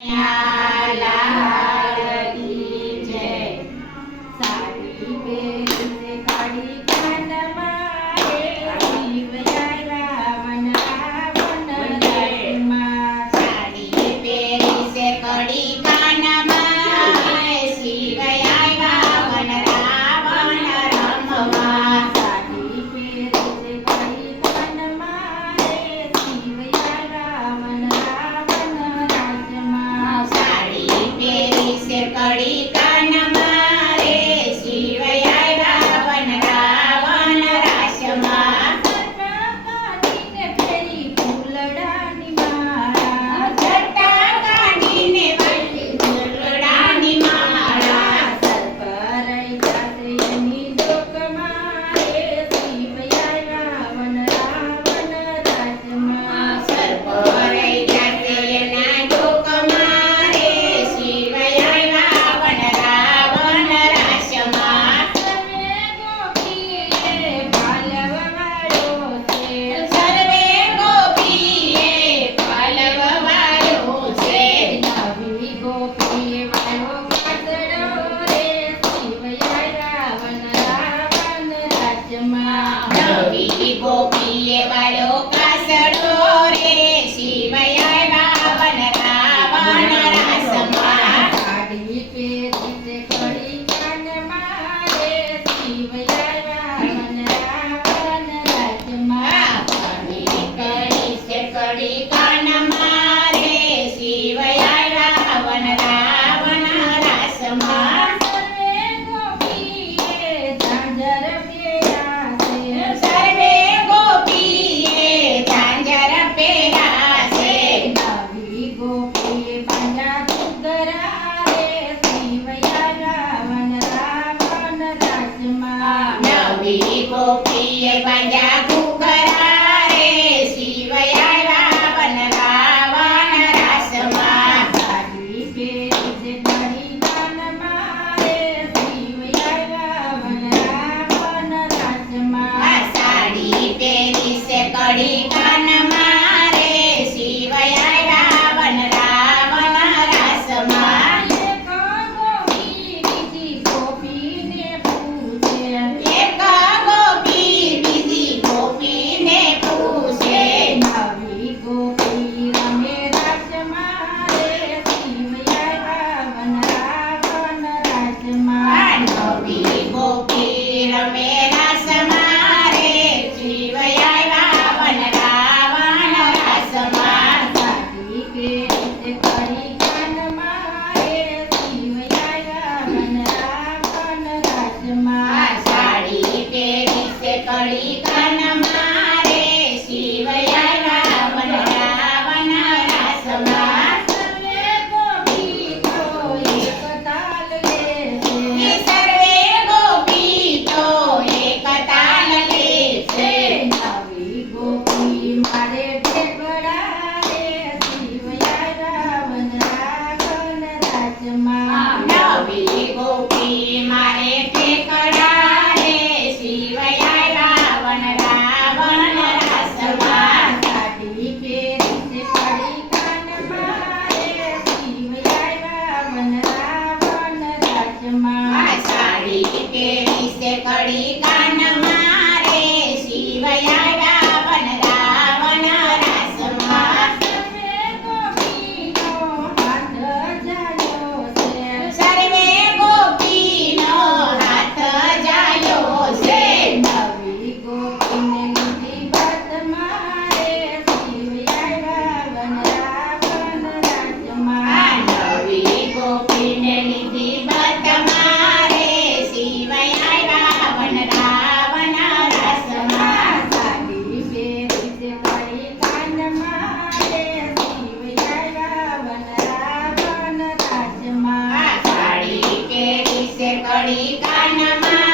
लाल की जय। साड़ी पेरी काढ़ी कान मारे शिव रावण रावण राजमा। साड़ी पेरी से कड़ी कान मारे शिव रावण रावण रमवा। साड़ी पेरी से कड़ी कान मारे शिव रावण रावण राजमा। साड़ी पेरी से कड़ी कान मारे शिव रावण रावण राजमा। जटा काढीने फेरी फूलडानी माळा। जटा काढीने फेरी फूलडानी माळा। सर्प रैजासे एनी डोक मारे शिव रावण रावण राजमा। सर्प रैजासे एना डोक मारे शिव रावण रावण राजमा। सर्वे गोपीए पालववाळो छे। सर्वे गोपीए पालववाळो छे। नवी गोपीए वाळो कातडो रे शिव रावण रावण राजमा। नवी गोपीए वाळो कासडो रे शिव रावण रावण राजमा। साड़ी पेरी से कड़ी कान मारे शिव रावण रावण राजमा। साड़ी पेरी से कड़ी कान मारे शिव रावण रावण राजमा। सर्वे गोपीए झांझर पेरासे। सर्वे गोपीए झांझर पेरासे। नवी गोपीए बांधा घुगरा रे शिव रावण रावण राजमा। नवी गोपीए बांधा घुगरा रे शिव रावण रावण राजमा। साड़ी पेरी से कड़ी कान मारे शिव रावण रावण राजमा। साड़ी पेरी से कड़ी कान मारे शिव रावण रावण राजमा। एक गोपी बीजी गोपीने पूछे। एक गोपी बीजी गोपीने पूछे। नवी गोपी रमे राजमा रे शिव रावण रावण राजमा। नवी गोपी रमे राजमा रे शिव रावण रावण राजमा। साड़ी पेरी से कड़ी कान मारे शिव रावण रावण राजमा। साड़ी पेरी से कड़ी कान मारे शिव रावण रावण राजमा। सर्वे गोपी तो एक ताल लेछे। सर्वे गोपी तो एक ताल लेछे। नवी गोपी मारे ढेकड़ा रे शिव रावण रावण राजमा। नवी गोपी मारे ढेकड़ा रे शिव रावण रावण राजमा। साड़ी पेरी से कड़ी कान मारे शिव रावण रावण राजमा। साड़ी पेरी से कड़ी कान मारे शिव रावण रावण राजमा। सर्वे गोपीनो हाथ जायो छे। सर्वे गोपीनो हाथ जायो छे। नवी गोपीने લીધી બત મારે શિવ રાવણ રાવણ રાજમા। નવી ગોપીને લીધી બત મારે શિવ રાવણ રાવણ રાજમા। સાડી પેરી से कड़ी कान मारे शिव रावण रावण राजमा। साड़ी पेरी से कड़ी कान मारे